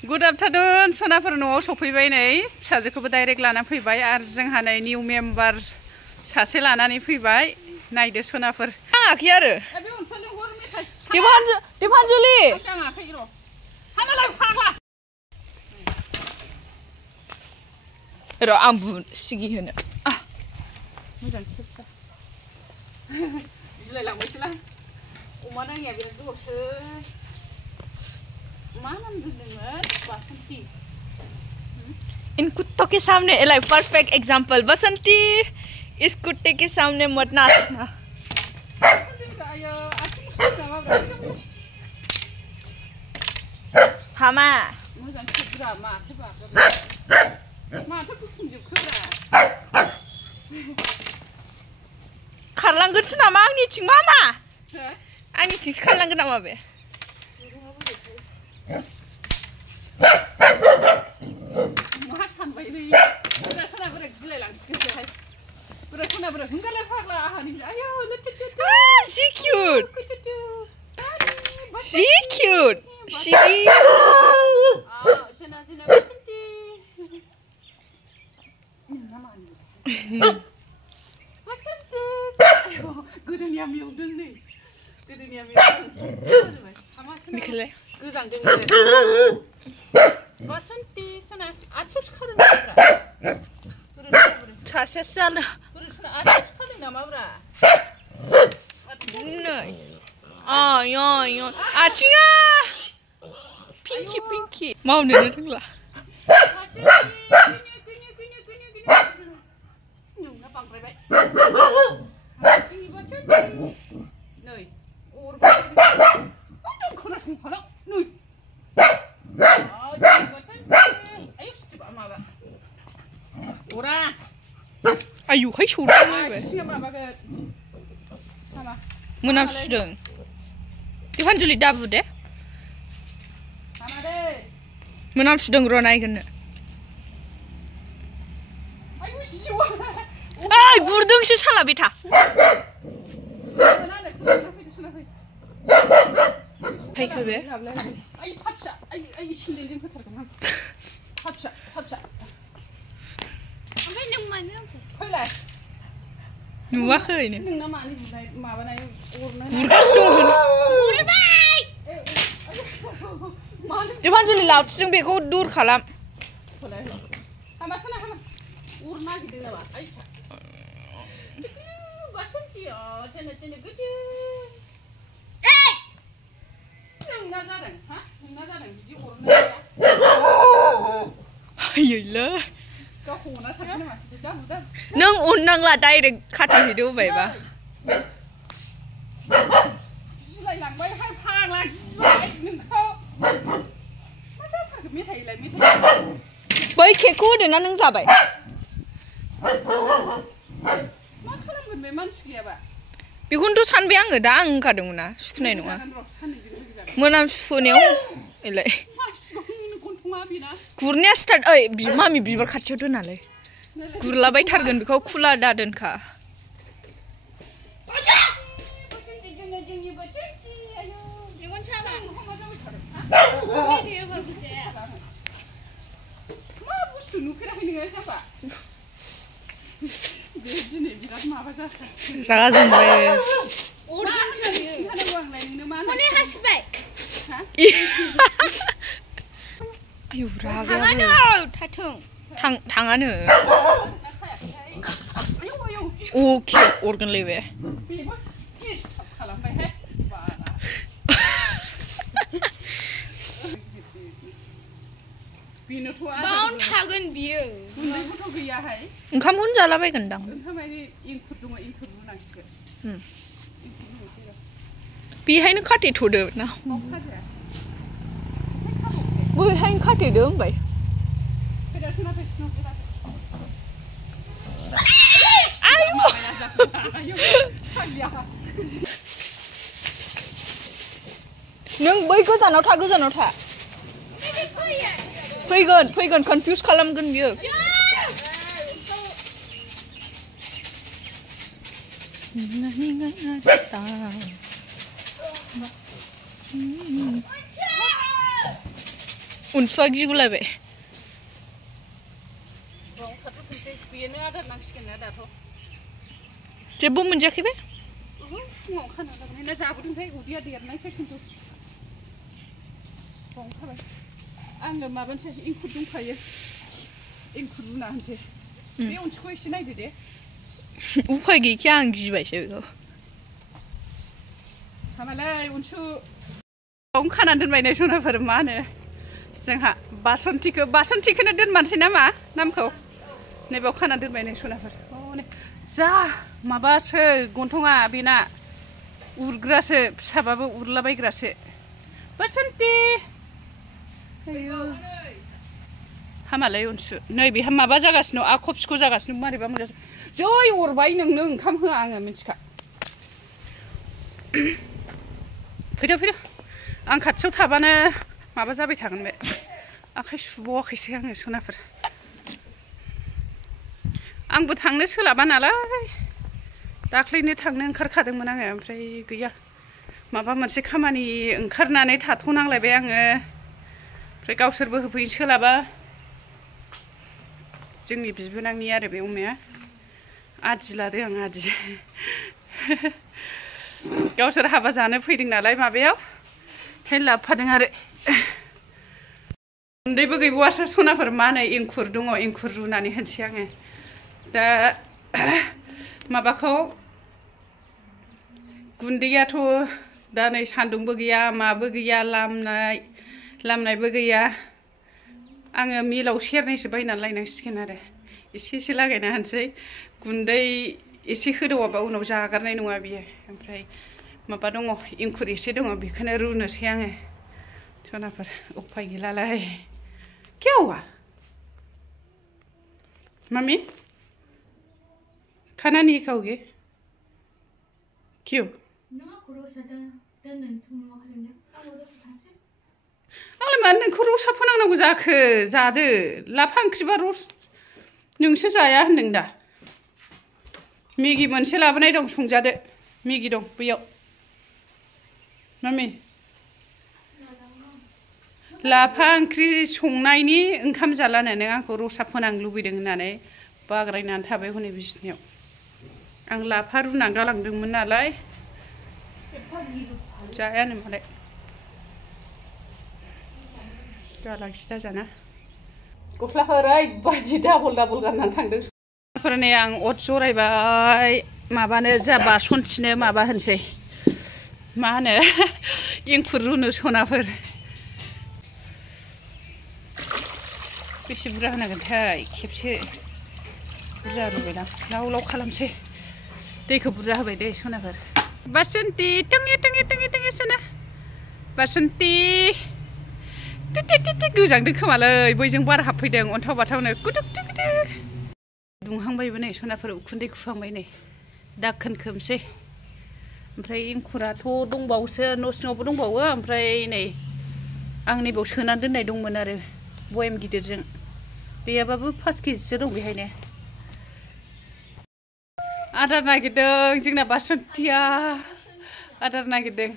good afternoon सनाफोर न'आव सफैबाय नै फिसाजोखौबो डाइरेक्ट लाना फैबाय आरो जोंहा नै निउ मेम्बार सासे लानानै फैबाय नायदो सनाफोर आङाखै आरो दिपान्जलि र' आं सिगि होनो मोजां गिलायलांबायसोलां अमा नाङिया बिराद गोबावसै मा नाम दोनदोंमोन बासन्ती इन कुत्तों के सामने लाइक परफेक्ट एग्जांपल बसंती इस कुत्ते के सामने मत नाचना हामा मोजां खेब्रा माथो गुफुंजोबखोब्रा खारलांगोनसो नामा आंनिथिं मामा आंनिथिंसो खारलांगोन नामा बे मा सानबायलै बुरा सनाफोरा गिलायलांसिगोनसोहाय बुरा सनाफोरा हुंगारलाय फाग्ला आहानि आयौ सि क्यूट सि क्यूट सि सना बसंती बसंती गोदोनिया मेवदों नै गोदोनिया मेवदों मिखलाय गोजांदों बसंती सना आथिं खादों सासेसो जानो आथिं खादों नामाब्रा नै आथिङा पिंकी मावनोनो रोंला नोंना बांद्रायबाय नै खोनासंखालां नै आयुहाय सौलायलायबाय मोनामसुदों दिपान्जलि दाबु दे मोनामसुदों र' नायगोननो गुरदोंसो साला बेथा फैखो बे नुवाखै गुरगासिनो दं दिपान्जलि लावथिजों बेखौ दुर खालाम नों उननांला डाइरेक्ट खाथेहैदो अबायबा गिलायलांबायहाय फाग्ला गिबाय नोंखौ मा जाथारखो मेथाइलाय बै केकखौ होदोना नों जाबाय मा खालामगोन बे मानसि गैयाबा बेखौनोथ' सानबाय आङो दा आं ओंखारदोंमोन ना सुखुनाय नङा मोनामसुनायाव एलाय गुरनाया स्टार्ट ओइ मामि बिबार खाथियाव दोनालै गुरलाबायथारगोन बेखौ खुला दा दोनखा रागा जोंबाय आयु रागायाबो थाङानो अके अरगोनलै बे थागोन बियो ओंखामखौनो जालाबायगोनदां बेहायनो खाथेथ'दो ना बैहायनो खाथेदो होनबाय नों बै गोजानाव था फैगोन कनफिउज खालामगोन बियो उनसुआ गिगुलायबाय जेबो मोनजायाखै बे फुङाव खाना लाबोनाय जाबोदोंथाय उदैया देरनायखाय खिन्थु बावखाबाय आङो माबानोसै इंखुर दंखायो इंखुर रुना होनसै बे उनसुखौ एसे नायदो दे उफाय गैखाया आं गिबायसो बेखौ हामालै उनसु बावनो खाना दोनबाय नै सनाफोर मा होनो जोंहा बासन्तिखौनो दोनमानसै नामा नामखौ नैबाव खाना दोनबाय नै सनाफोर हनै जा माबासो गन्थङा बेना उरग्रासो फिसाबाबो उरलाबायग्रासो बासन्ति हामालै उनसु नै बेहा माबा जागासिनो आख' फिख' जागासिनो मारैबा मोनगासिनो जै अरबाय नोंनो ओंखाम होआ आङो मिथिखा फैदो फैदो आं खाथियाव थाबानो माबा जाबाय थागोन बे आखाइ सुबावाखैसो आङो सनाफोर आंबो थांनो सोलाबा नालाय दाख्लैनो थांनो ओंखारखादोंमोन आङो ओमफ्राय गैया माबा मोनसे खामानि ओंखारनानै थाथ'नांलायबाय आङो ओमफ्राय गावसोरबो होफैनो सोलाबा जोंनि बिबोनांनि आरो बे अमाया आदि लादों आं आदि गावसोर हाबा जानो फैदों नालाय माबायाव ओंखायनो लाबोफादों आरो गुन्दैबो गैबावासो सनाफोर मा होनो एंखुर दङ एंखुर रुनानै होनसै आङो दा माबाखौ गुन्दैयाथ' दा नै सान्दुंबो गैया माबो गैया लामनायबो गैया आङो मिलाव सेरनैसो बायनानै लायनांसिगोन आरो एसे लागायना होनसै गुन्दै एसे होदावाबा उनाव जागारनाय नङा बियो ओमफ्राय माबा दङ एंखुर एसे दङ बेखौनो रुनोसै आङो सनाफोर उफाय गैलालाय क्या हुआ मम्मी खाना नहीं खाओगे क्यों आंलाय मानो नोंखौ रसा फोनांनांगौ जाखो जादो लाफा ओंख्रिबा रस नोंसो जाया होनदों दा मेगि मोनसे लाबोनाय दं संजादो मेगि दं बैयाव मामि लाफा ओंख्रि संनायनि ओंखाम जालानो नों आंखौ रसा फोनांनो लुबैदों होननानै बाग्रायनानै थाबाय हनै बिसिनायाव आं लाफा रुनानै गालांदोंमोन नालाय जायानो मालाय गालांसि दाजाना गस्लाखौ ओरैबायदि डाबल गाननानै थांदों नै आं अर जरायबाय माबानो जा बासन्तिनो माबा होनसै मा होनो एंखुर रुनो सनाफोर बेसे बुरजा होनांगोनथाय खेबसे बुरजा रुबायदां लाव खालामसै दैखौ बुरजा होबाय दे सनाफोर बासन्ति टङे सना बासन्ति गोजांदों खोमालै बैजों बार हाबफैदों अन्थाव बाथावनो गुदुग दुंहांबायबो नै सनाफोर उखुन्दै खुहांबाय नै दाखोन खोमसै ओमफ्राय एंखुराथ' दंबावोसो न' सिङावबो दंबावो ओमफ्राय नै आं नैबाव सोनानै दोननाय दंमोन आरो बयेम गिदिरजों गैयाबाबो 5 केजिसो दं बेहायनो आदार नागिरदों जोंना बासन्तिया आदार नागिरदों